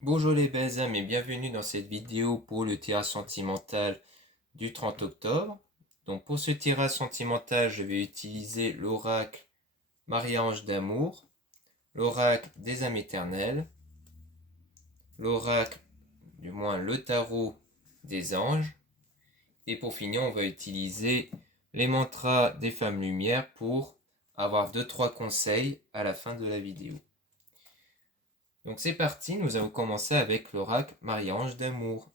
Bonjour les belles âmes et bienvenue dans cette vidéo pour le tirage sentimental du 30 octobre. Donc pour ce tirage sentimental, je vais utiliser l'oracle Marie-Ange d'amour, l'oracle des âmes éternelles, l'oracle, du moins le tarot des anges. Et pour finir, on va utiliser les mantras des femmes lumière pour avoir 2-3 conseils à la fin de la vidéo. Donc c'est parti, nous allons commencer avec l'oracle Marie-Ange d'amour.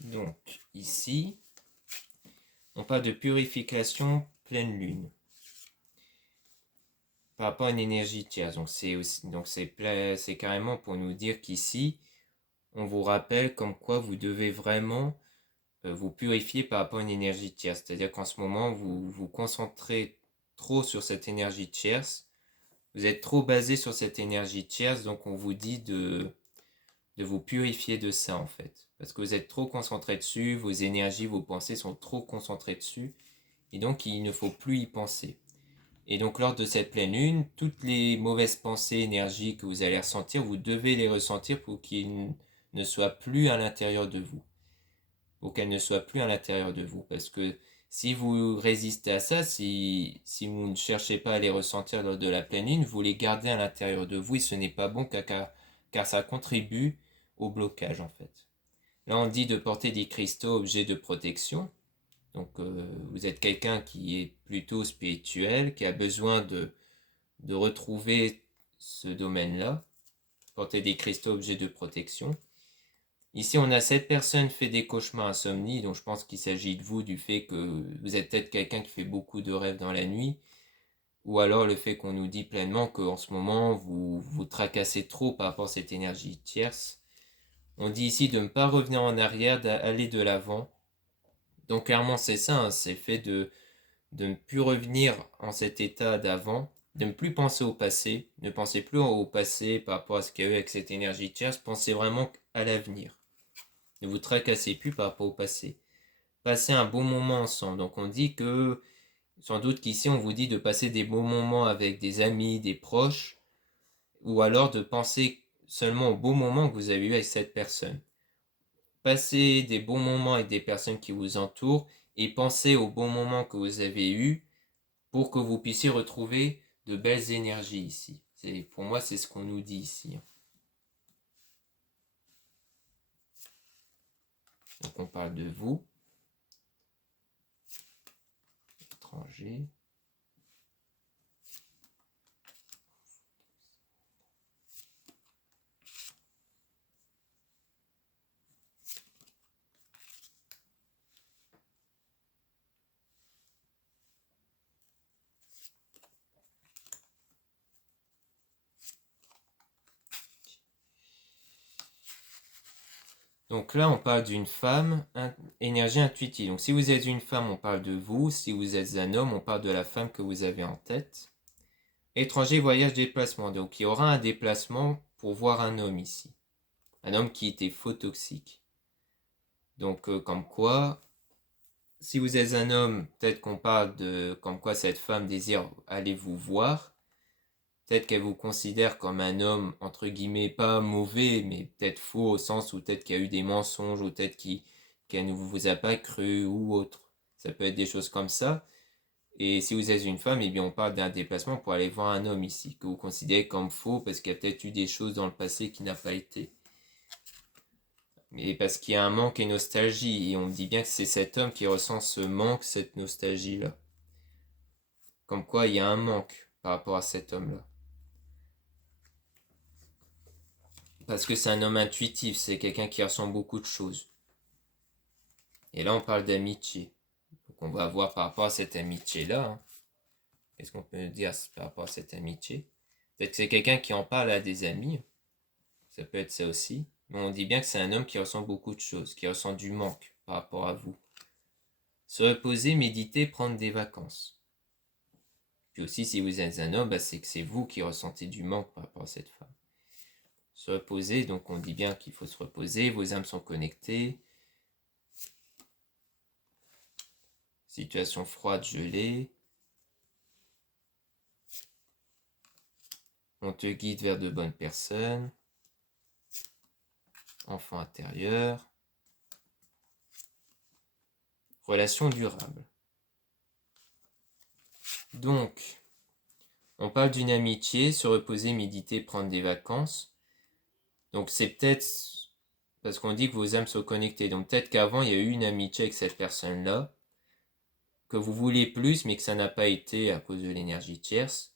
Donc ici, on parle de purification pleine lune par rapport à une énergie tierce. Donc c'est carrément pour nous dire qu'ici, on vous rappelle comme quoi vous devez vraiment vous purifier par rapport à une énergie tierce. C'est-à-dire qu'en ce moment, vous vous concentrez trop sur cette énergie tierce. Vous êtes trop basé sur cette énergie tierce, donc on vous dit de vous purifier de ça en fait. Parce que vous êtes trop concentré dessus, vos énergies, vos pensées sont trop concentrées dessus. Et donc il ne faut plus y penser. Et donc lors de cette pleine lune, toutes les mauvaises pensées, énergies que vous allez ressentir, vous devez les ressentir pour qu'ils ne soient plus à l'intérieur de vous. Pour qu'elles ne soient plus à l'intérieur de vous. Parce que si vous résistez à ça, si vous ne cherchez pas à les ressentir lors de la pleine lune, vous les gardez à l'intérieur de vous et ce n'est pas bon car ça contribue au blocage en fait. Là on dit de porter des cristaux objets de protection. Donc vous êtes quelqu'un qui est plutôt spirituel, qui a besoin de retrouver ce domaine-là, porter des cristaux objets de protection. Ici, on a cette personne fait des cauchemars insomnie, donc je pense qu'il s'agit de vous, du fait que vous êtes peut-être quelqu'un qui fait beaucoup de rêves dans la nuit, ou alors le fait qu'on nous dit pleinement qu'en ce moment, vous vous tracassez trop par rapport à cette énergie tierce. On dit ici de ne pas revenir en arrière, d'aller de l'avant. Donc clairement, c'est ça, hein, c'est fait de ne plus revenir en cet état d'avant, de ne plus penser au passé, ne pensez plus au passé par rapport à ce qu'il y a eu avec cette énergie tierce, pensez vraiment à l'avenir. Ne vous tracassez plus par rapport au passé. Passez un bon moment ensemble. Donc on dit que, sans doute qu'ici on vous dit de passer des bons moments avec des amis, des proches, ou alors de penser seulement aux beaux moments que vous avez eu avec cette personne. Passez des bons moments avec des personnes qui vous entourent et pensez aux bons moments que vous avez eus pour que vous puissiez retrouver de belles énergies ici. Pour moi, c'est ce qu'on nous dit ici. Donc on parle de vous, étranger. Donc là, on parle d'une femme, énergie intuitive. Donc si vous êtes une femme, on parle de vous. Si vous êtes un homme, on parle de la femme que vous avez en tête. Étranger, voyage, déplacement. Donc il y aura un déplacement pour voir un homme ici. Un homme qui était faux toxique. Donc comme quoi, si vous êtes un homme, peut-être qu'on parle de comme quoi cette femme désire aller vous voir. Peut-être qu'elle vous considère comme un homme, entre guillemets, pas mauvais, mais peut-être faux au sens où peut-être qu'il y a eu des mensonges, ou peut-être qu'elle ne vous a pas cru, ou autre. Ça peut être des choses comme ça. Et si vous êtes une femme, eh bien on parle d'un déplacement pour aller voir un homme ici, que vous considérez comme faux, parce qu'il y a peut-être eu des choses dans le passé qui n'a pas été. Mais parce qu'il y a un manque et nostalgie, et on dit bien que c'est cet homme qui ressent ce manque, cette nostalgie-là. Comme quoi il y a un manque par rapport à cet homme-là. Parce que c'est un homme intuitif, c'est quelqu'un qui ressent beaucoup de choses. Et là, on parle d'amitié. Donc on va voir par rapport à cette amitié-là. Qu'est-ce qu'on peut dire par rapport à cette amitié? Peut-être que c'est quelqu'un qui en parle à des amis. Ça peut être ça aussi. Mais on dit bien que c'est un homme qui ressent beaucoup de choses, qui ressent du manque par rapport à vous. Se reposer, méditer, prendre des vacances. Puis aussi, si vous êtes un homme, c'est que c'est vous qui ressentez du manque par rapport à cette femme. Se reposer, donc on dit bien qu'il faut se reposer, vos âmes sont connectées. Situation froide, gelée. On te guide vers de bonnes personnes. Enfant intérieur. Relation durable. Donc, on parle d'une amitié, se reposer, méditer, prendre des vacances. Donc c'est peut-être parce qu'on dit que vos âmes sont connectées. Donc peut-être qu'avant, il y a eu une amitié avec cette personne-là, que vous voulez plus, mais que ça n'a pas été à cause de l'énergie tierce.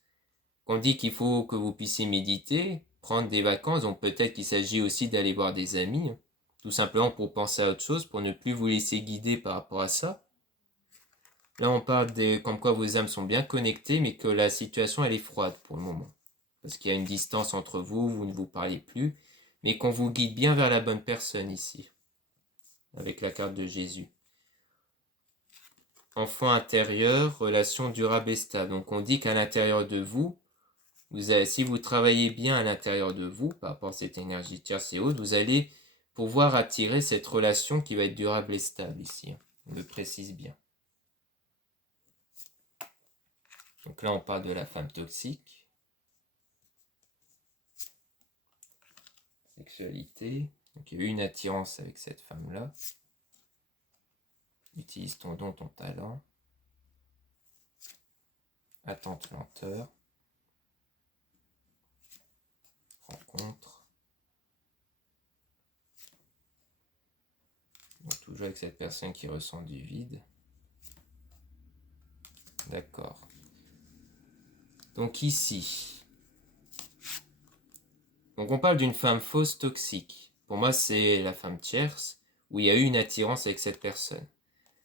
Qu'on dit qu'il faut que vous puissiez méditer, prendre des vacances. Donc peut-être qu'il s'agit aussi d'aller voir des amis, tout simplement pour penser à autre chose, pour ne plus vous laisser guider par rapport à ça. Là, on parle comme quoi vos âmes sont bien connectées, mais que la situation, elle est froide pour le moment. Parce qu'il y a une distance entre vous, vous ne vous parlez plus, mais qu'on vous guide bien vers la bonne personne ici, avec la carte de Jésus. Enfant intérieur, relation durable et stable. Donc on dit qu'à l'intérieur de vous, si vous travaillez bien à l'intérieur de vous, par rapport à cette énergie tierce et haute, vous allez pouvoir attirer cette relation qui va être durable et stable ici. On le précise bien. Donc là, on parle de la femme toxique. Sexualité. Donc il y a eu une attirance avec cette femme-là. Utilise ton don, ton talent. Attente, lenteur. Rencontre. Donc toujours avec cette personne qui ressent du vide. D'accord. Donc ici, donc on parle d'une femme fausse toxique. Pour moi, c'est la femme tierce où il y a eu une attirance avec cette personne.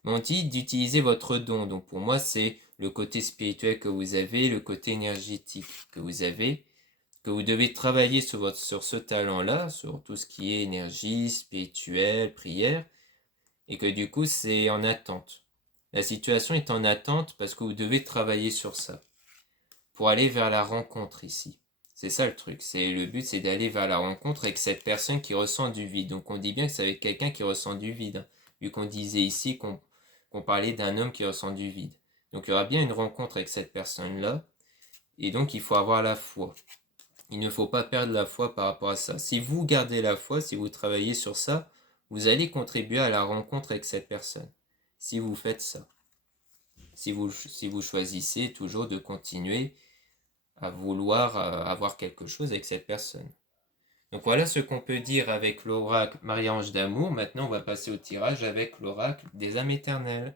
Mais on dit d'utiliser votre don. Donc pour moi, c'est le côté spirituel que vous avez, le côté énergétique que vous avez, que vous devez travailler sur ce talent-là, sur tout ce qui est énergie, spirituelle, prière, et que du coup, c'est en attente. La situation est en attente parce que vous devez travailler sur ça pour aller vers la rencontre ici. C'est ça le truc. Le but, c'est d'aller vers la rencontre avec cette personne qui ressent du vide. Donc on dit bien que c'est avec quelqu'un qui ressent du vide, vu qu'on disait ici qu'on parlait d'un homme qui ressent du vide. Donc il y aura bien une rencontre avec cette personne-là, et donc il faut avoir la foi. Il ne faut pas perdre la foi par rapport à ça. Si vous gardez la foi, si vous travaillez sur ça, vous allez contribuer à la rencontre avec cette personne. Si vous faites ça. Si vous choisissez toujours de continuer à vouloir avoir quelque chose avec cette personne. Donc voilà ce qu'on peut dire avec l'oracle Marie-Ange d'amour. Maintenant, on va passer au tirage avec l'oracle des âmes éternelles.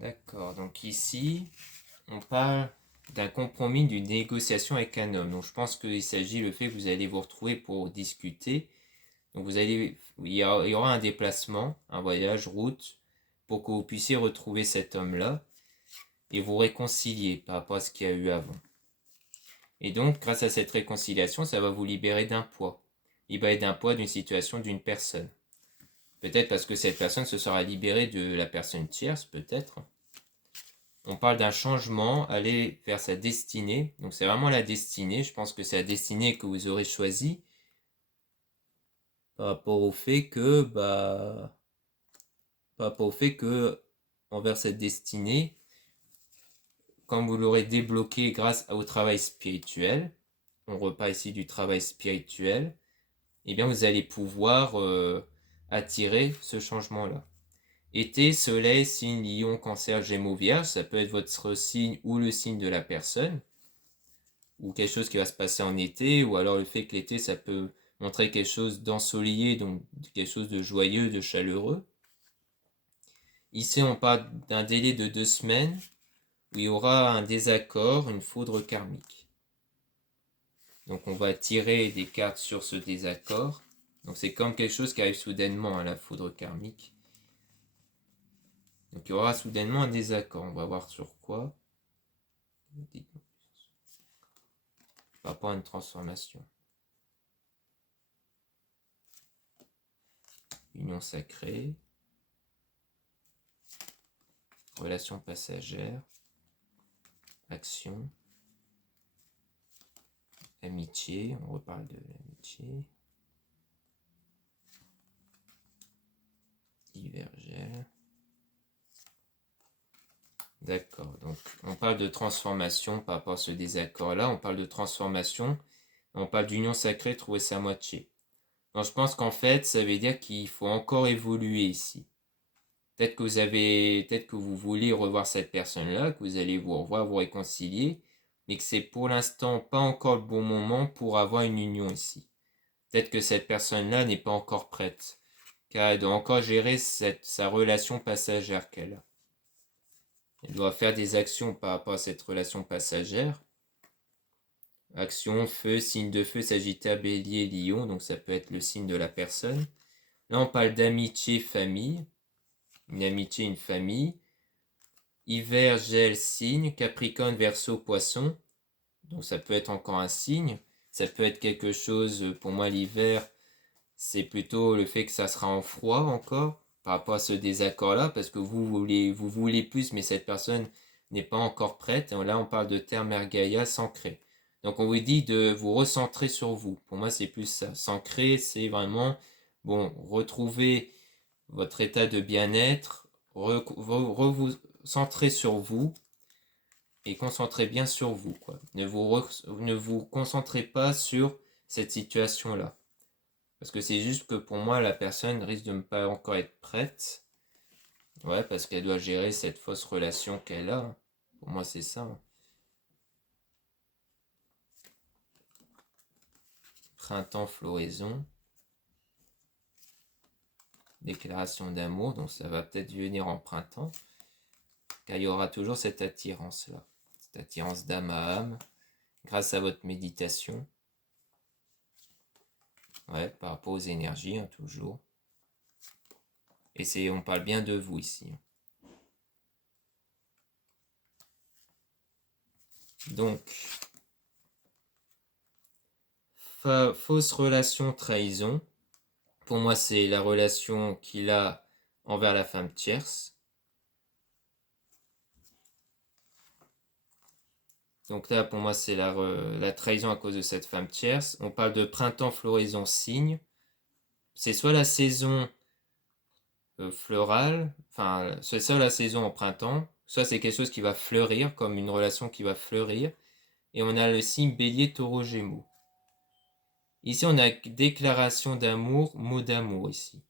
D'accord, donc ici, on parle d'un compromis, d'une négociation avec un homme. Donc je pense qu'il s'agit du fait que vous allez vous retrouver pour discuter. Donc il y aura un déplacement, un voyage, route, pour que vous puissiez retrouver cet homme-là et vous réconcilier par rapport à ce qu'il y a eu avant. Et donc, grâce à cette réconciliation, ça va vous libérer d'un poids. Libérer d'un poids d'une situation d'une personne. Peut-être parce que cette personne se sera libérée de la personne tierce, peut-être. on parle d'un changement, aller vers sa destinée. Donc c'est vraiment la destinée. Je pense que c'est la destinée que vous aurez choisie par rapport au fait que, envers cette destinée, quand vous l'aurez débloqué grâce au travail spirituel, on repart ici du travail spirituel, eh bien vous allez pouvoir attirer ce changement-là. Été, soleil, signe, lion, cancer, gémeaux, vierge, ça peut être votre signe ou le signe de la personne, ou quelque chose qui va se passer en été, ou alors le fait que l'été, ça peut montrer quelque chose d'ensoleillé, donc quelque chose de joyeux, de chaleureux. Ici, on parle d'un délai de 2 semaines, où il y aura un désaccord, une foudre karmique. Donc on va tirer des cartes sur ce désaccord. Donc c'est comme quelque chose qui arrive soudainement à la foudre karmique. Donc il y aura soudainement un désaccord. On va voir sur quoi. Par rapport à une transformation. Union sacrée. Relation passagère. Action. Amitié. On reparle de l'amitié. Divergelle. D'accord, donc on parle de transformation par rapport à ce désaccord-là, on parle de transformation, on parle d'union sacrée, trouver sa moitié. Donc je pense qu'en fait, ça veut dire qu'il faut encore évoluer ici. Peut-être que vous voulez revoir cette personne-là, que vous allez vous revoir, vous réconcilier, mais que c'est pour l'instant pas encore le bon moment pour avoir une union ici. Peut-être que cette personne-là n'est pas encore prête, car elle doit encore gérer sa relation passagère qu'elle a. Elle doit faire des actions par rapport à cette relation passagère. Action, feu, signe de feu, Sagittaire, Bélier, Lion, donc ça peut être le signe de la personne. Là, on parle d'amitié, famille. Une amitié, une famille. Hiver, gel, signe. Capricorne, Verseau, Poisson. Donc ça peut être encore un signe. Ça peut être quelque chose, pour moi l'hiver, c'est plutôt le fait que ça sera en froid encore par rapport à ce désaccord-là, parce que vous voulez plus, mais cette personne n'est pas encore prête. Et là, on parle de terre, mer, Gaïa, s'ancrer. Donc on vous dit de vous recentrer sur vous. Pour moi, c'est plus ça. S'ancrer, c'est vraiment, bon, retrouver votre état de bien-être, vous centrer sur vous et concentrer bien sur vous, quoi. Ne vous concentrez pas sur cette situation-là. Parce que c'est juste que pour moi, la personne risque de ne pas encore être prête. Ouais, parce qu'elle doit gérer cette fausse relation qu'elle a. Pour moi, c'est ça. Printemps, floraison. Déclaration d'amour. Donc ça va peut-être venir en printemps. Car il y aura toujours cette attirance-là. Cette attirance d'âme à âme. Grâce à votre méditation. Ouais, par rapport aux énergies, hein, toujours. Et on parle bien de vous ici. Donc, fausse relation, trahison. Pour moi, c'est la relation qu'il a envers la femme tierce. Donc là, pour moi, c'est la trahison à cause de cette femme tierce. On parle de printemps, floraison, cygne. C'est soit la saison florale, enfin, c'est soit la saison en printemps, soit c'est quelque chose qui va fleurir, comme une relation qui va fleurir. Et on a le signe bélier, taureau, gémeaux. Ici, on a déclaration d'amour, mot d'amour ici.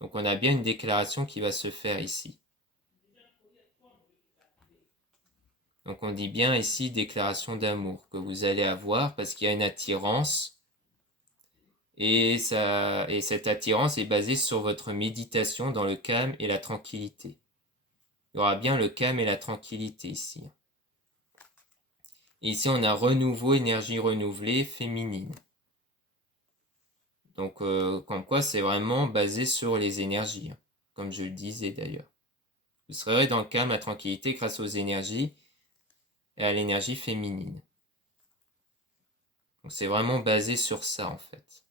Donc on a bien une déclaration qui va se faire ici. Donc on dit bien ici déclaration d'amour que vous allez avoir parce qu'il y a une attirance et cette attirance est basée sur votre méditation dans le calme et la tranquillité. Il y aura bien le calme et la tranquillité ici. Et ici on a renouveau, énergie renouvelée, féminine. Donc comme quoi c'est vraiment basé sur les énergies, comme je le disais d'ailleurs. Vous serez dans le calme, la tranquillité grâce aux énergies et à l'énergie féminine. Donc c'est vraiment basé sur ça en fait.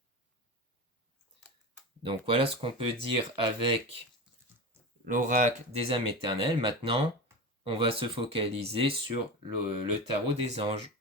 Donc voilà ce qu'on peut dire avec l'oracle des âmes éternelles. Maintenant, on va se focaliser sur le tarot des anges.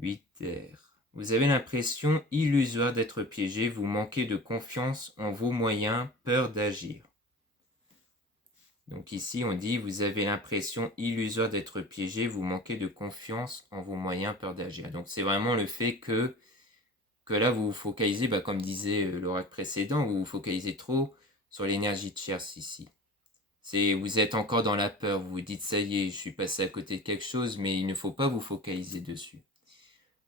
Huit terres. Vous avez l'impression illusoire d'être piégé, vous manquez de confiance en vos moyens, peur d'agir. Donc ici on dit vous avez l'impression illusoire d'être piégé, vous manquez de confiance en vos moyens, peur d'agir. Donc c'est vraiment le fait que là vous vous focalisez, comme disait l'oracle précédent, vous vous focalisez trop sur l'énergie de tierce ici. Vous êtes encore dans la peur, vous vous dites ça y est, je suis passé à côté de quelque chose, mais il ne faut pas vous focaliser dessus.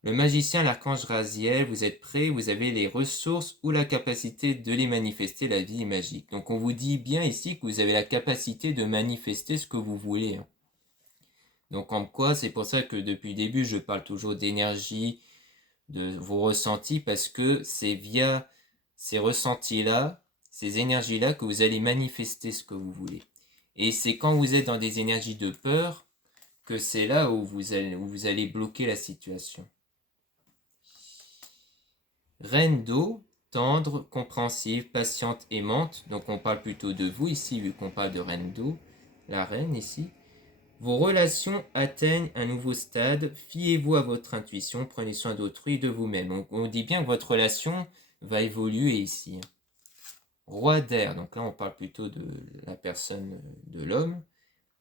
Le magicien, l'archange Raziel, vous êtes prêt, vous avez les ressources ou la capacité de les manifester, la vie est magique. Donc on vous dit bien ici que vous avez la capacité de manifester ce que vous voulez. Donc en quoi, c'est pour ça que depuis le début, je parle toujours d'énergie, de vos ressentis, parce que c'est via ces ressentis-là, ces énergies-là, que vous allez manifester ce que vous voulez. Et c'est quand vous êtes dans des énergies de peur que c'est là où vous allez bloquer la situation. Reine d'eau, tendre, compréhensive, patiente, aimante. Donc on parle plutôt de vous ici, vu qu'on parle de reine d'eau, la reine ici. Vos relations atteignent un nouveau stade. Fiez-vous à votre intuition, prenez soin d'autrui et de vous-même. Donc on dit bien que votre relation va évoluer ici. Roi d'air, donc là on parle plutôt de la personne, de l'homme.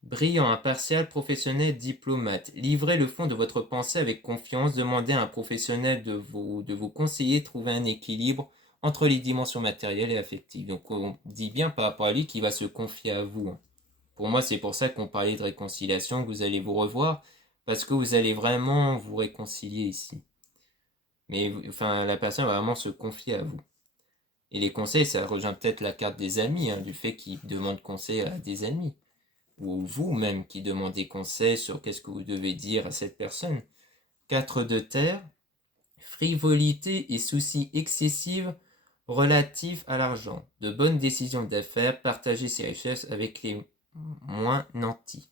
Brillant, impartial, professionnel, diplomate. Livrez le fond de votre pensée avec confiance. Demandez à un professionnel de vous conseiller, trouver un équilibre entre les dimensions matérielles et affectives. Donc on dit bien par rapport à lui qu'il va se confier à vous. Pour moi, c'est pour ça qu'on parlait de réconciliation, que vous allez vous revoir, parce que vous allez vraiment vous réconcilier ici. Mais enfin, la personne va vraiment se confier à vous. Et les conseils, ça rejoint peut-être la carte des amis, du fait qu'il demande conseil à des amis ou vous-même qui demandez conseil sur qu'est-ce que vous devez dire à cette personne. 4 de terre, frivolité et soucis excessifs relatifs à l'argent. De bonnes décisions d'affaires, partager ses richesses avec les moins nantis.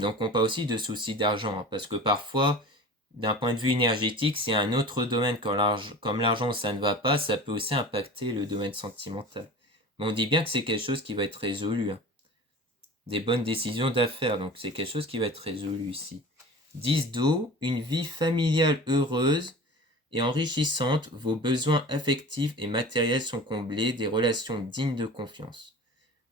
Donc on parle aussi de soucis d'argent, parce que parfois, d'un point de vue énergétique, c'est un autre domaine comme l'argent, ça ne va pas, ça peut aussi impacter le domaine sentimental. Mais on dit bien que c'est quelque chose qui va être résolu. Des bonnes décisions d'affaires, donc c'est quelque chose qui va être résolu ici. 10 d'eau, une vie familiale heureuse et enrichissante, vos besoins affectifs et matériels sont comblés, des relations dignes de confiance.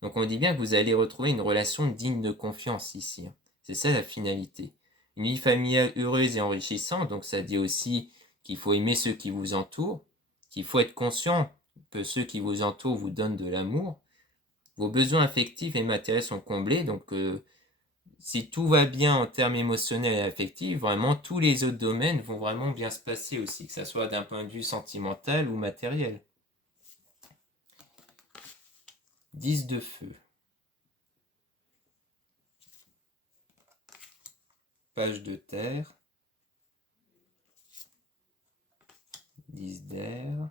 Donc on dit bien que vous allez retrouver une relation digne de confiance ici. C'est ça la finalité. Une vie familiale heureuse et enrichissante, donc ça dit aussi qu'il faut aimer ceux qui vous entourent, qu'il faut être conscient que ceux qui vous entourent vous donnent de l'amour. Vos besoins affectifs et matériels sont comblés, donc si tout va bien en termes émotionnels et affectifs, vraiment tous les autres domaines vont vraiment bien se passer aussi, que ce soit d'un point de vue sentimental ou matériel. 10 de feu. Page de terre. 10 d'air.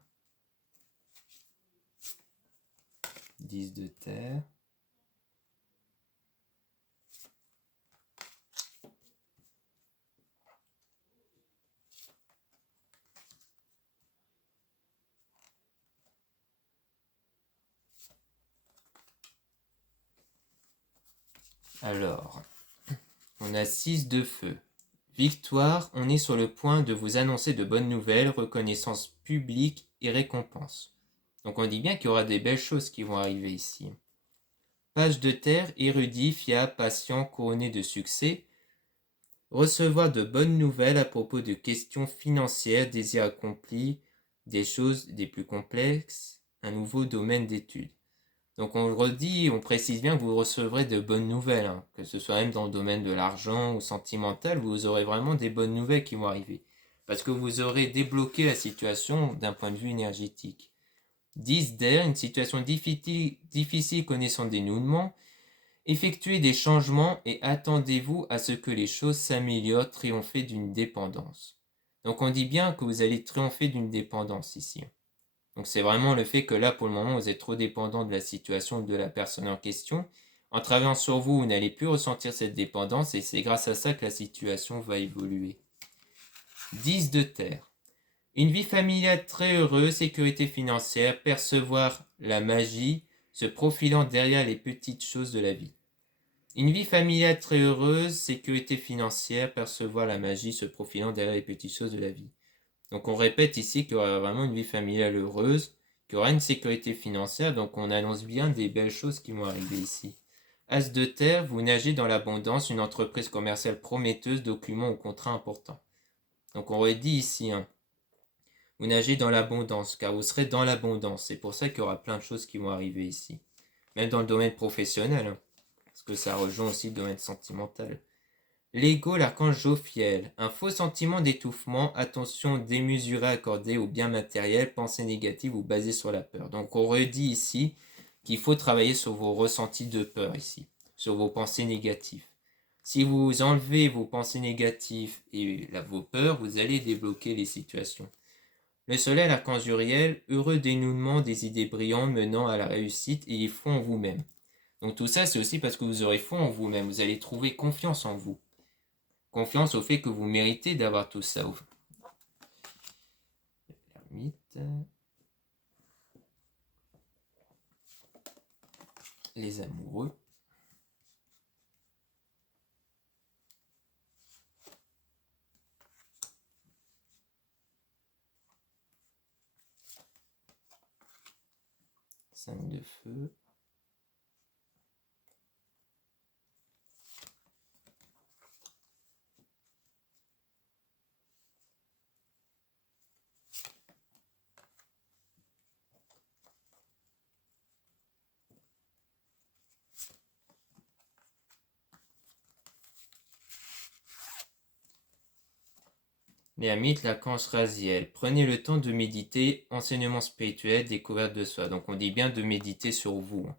10 de terre. Alors, on a 6 de feu. Victoire, on est sur le point de vous annoncer de bonnes nouvelles, reconnaissance publique et récompense. Donc on dit bien qu'il y aura des belles choses qui vont arriver ici. Page de terre, érudit, fiable, patient, couronné de succès. Recevoir de bonnes nouvelles à propos de questions financières, désirs accomplis, des choses des plus complexes, un nouveau domaine d'étude. Donc on le redit, on précise bien que vous recevrez de bonnes nouvelles, hein, que ce soit même dans le domaine de l'argent ou sentimental, vous aurez vraiment des bonnes nouvelles qui vont arriver. Parce que vous aurez débloqué la situation d'un point de vue énergétique. 10 d'air, une situation difficile connaissant des dénouements. Effectuez des changements et attendez-vous à ce que les choses s'améliorent, triompher d'une dépendance. Donc on dit bien que vous allez triompher d'une dépendance ici. Donc c'est vraiment le fait que là, pour le moment, vous êtes trop dépendant de la situation de la personne en question. En travaillant sur vous, vous n'allez plus ressentir cette dépendance et c'est grâce à ça que la situation va évoluer. 10 de terre. Une vie familiale très heureuse, sécurité financière, percevoir la magie, se profilant derrière les petites choses de la vie. Une vie familiale très heureuse, sécurité financière, percevoir la magie, se profilant derrière les petites choses de la vie. Donc on répète ici qu'il y aura vraiment une vie familiale heureuse, qu'il y aura une sécurité financière, donc on annonce bien des belles choses qui vont arriver ici. As de terre, vous nagez dans l'abondance, une entreprise commerciale prometteuse, documents ou contrats importants. Donc on redit ici, hein, vous nagez dans l'abondance, car vous serez dans l'abondance. C'est pour ça qu'il y aura plein de choses qui vont arriver ici. Même dans le domaine professionnel, hein, parce que ça rejoint aussi le domaine sentimental. L'ego, l'archange Jophiel, un faux sentiment d'étouffement, attention démesurée accordée aux biens matériels, pensées négatives ou basées sur la peur. Donc on redit ici qu'il faut travailler sur vos ressentis de peur ici, sur vos pensées négatives. Si vous enlevez vos pensées négatives et vos peurs, vous allez débloquer les situations. Le soleil, l'archange Uriel, heureux dénouement des idées brillantes menant à la réussite et il faut en vous-même. Donc tout ça, c'est aussi parce que vous aurez foi en vous-même, vous allez trouver confiance en vous. Confiance au fait que vous méritez d'avoir tout ça. Les amoureux. Cinq de feu. Néamite, l'archange Raziel. Prenez le temps de méditer, enseignement spirituel, découverte de soi. Donc on dit bien de méditer sur vous, hein,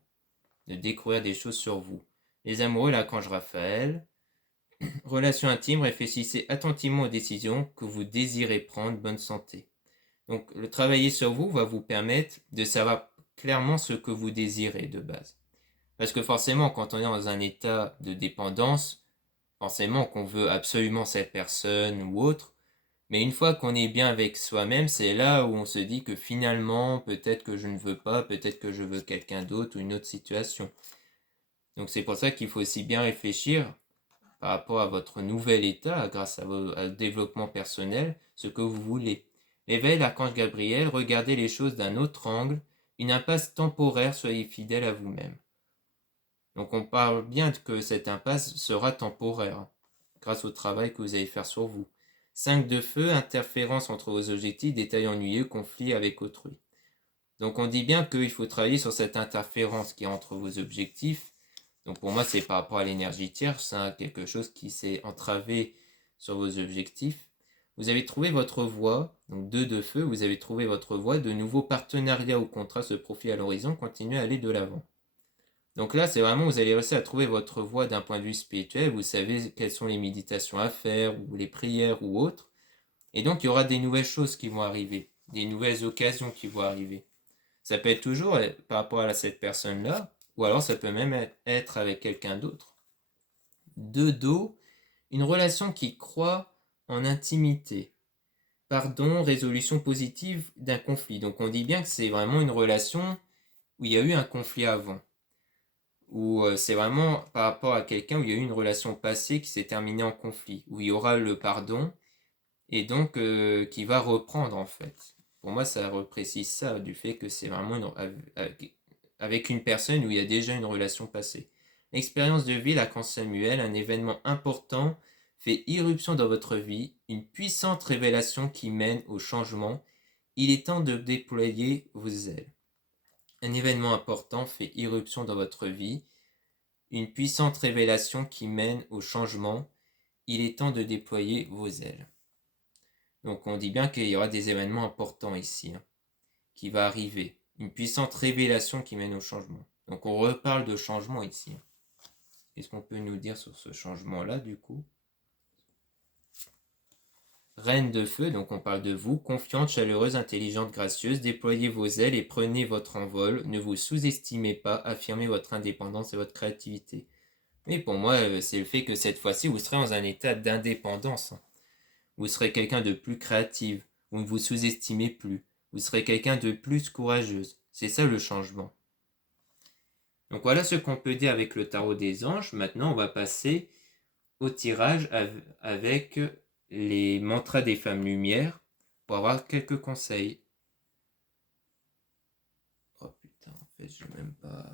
de découvrir des choses sur vous. Les amoureux, l'archange Raphaël. Relation intime, réfléchissez attentivement aux décisions que vous désirez prendre, bonne santé. Donc le travailler sur vous va vous permettre de savoir clairement ce que vous désirez de base. Parce que forcément, quand on est dans un état de dépendance, forcément qu'on veut absolument cette personne ou autre, mais une fois qu'on est bien avec soi-même, c'est là où on se dit que finalement, peut-être que je ne veux pas, peut-être que je veux quelqu'un d'autre ou une autre situation. Donc c'est pour ça qu'il faut aussi bien réfléchir par rapport à votre nouvel état, grâce à votre développement personnel, ce que vous voulez. L'éveil, l'archange Gabriel, regardez les choses d'un autre angle, une impasse temporaire, soyez fidèle à vous-même. Donc on parle bien que cette impasse sera temporaire, grâce au travail que vous allez faire sur vous. 5 de feu, interférence entre vos objectifs, détails ennuyeux, conflit avec autrui. Donc on dit bien qu'il faut travailler sur cette interférence qui est entre vos objectifs. Donc pour moi c'est par rapport à l'énergie tierce, c'est quelque chose qui s'est entravé sur vos objectifs. Vous avez trouvé votre voie, donc 2 de feu, vous avez trouvé votre voie, de nouveaux partenariats ou contrats se profilent à l'horizon, continuez à aller de l'avant. Donc là, c'est vraiment, vous allez réussir à trouver votre voie d'un point de vue spirituel, vous savez quelles sont les méditations à faire, ou les prières ou autres. Et donc, il y aura des nouvelles choses qui vont arriver, des nouvelles occasions qui vont arriver. Ça peut être toujours par rapport à cette personne-là, ou alors ça peut même être avec quelqu'un d'autre. 2 d'eau, une relation qui croît en intimité. Pardon, résolution positive d'un conflit. Donc on dit bien que c'est vraiment une relation où il y a eu un conflit avant. Où c'est vraiment par rapport à quelqu'un où il y a eu une relation passée qui s'est terminée en conflit, où il y aura le pardon, et donc qui va reprendre en fait. Pour moi, ça reprécise ça, du fait que c'est vraiment avec une personne où il y a déjà une relation passée. L'expérience de vie, l'archange Samuel, un événement important, fait irruption dans votre vie, une puissante révélation qui mène au changement. Il est temps de déployer vos ailes. Un événement important fait irruption dans votre vie, une puissante révélation qui mène au changement. Il est temps de déployer vos ailes. Donc on dit bien qu'il y aura des événements importants ici, qui va arriver. Une puissante révélation qui mène au changement. Donc on reparle de changement ici. Qu'est-ce qu'on peut nous dire sur ce changement-là du coup? Reine de feu, donc on parle de vous, confiante, chaleureuse, intelligente, gracieuse, déployez vos ailes et prenez votre envol, ne vous sous-estimez pas, affirmez votre indépendance et votre créativité. Mais pour moi, c'est le fait que cette fois-ci, vous serez dans un état d'indépendance. Vous serez quelqu'un de plus créatif, vous ne vous sous-estimez plus, vous serez quelqu'un de plus courageuse. C'est ça le changement. Donc voilà ce qu'on peut dire avec le tarot des anges. Maintenant, on va passer au tirage avec les mantras des femmes lumière pour avoir quelques conseils. Oh putain, en fait, je n'ai même pas...